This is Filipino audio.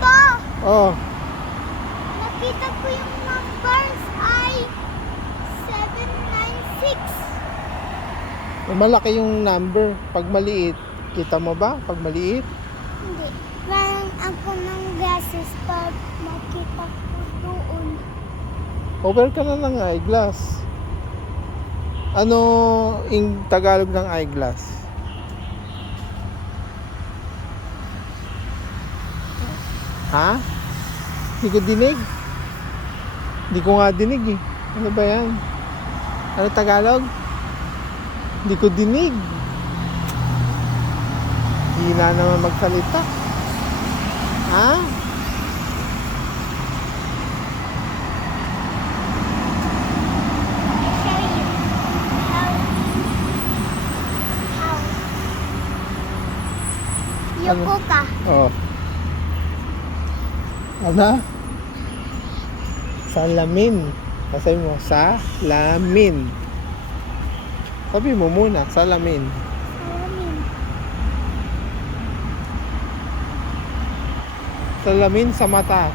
Pa, Oh, nakita ko yung numbers ay 796. malaki yung number. Pag maliit, kita mo ba? Pag maliit? Hindi. Parang ako ng glasses pag makita ko doon. Over ka na ng eyeglass. Ano yung Tagalog ng eyeglass? Ha? Hindi ko dinig. Hindi ko nga dinig eh. Ano ba yan? Ano Tagalog? Hindi ko dinig. Hina naman magsalita. Ha? Show you how. Yuko ka. Oh. Ano? Salamin. Sabi mo, salamin. Sabi mo muna, salamin. Salamin. Salamin sa mata.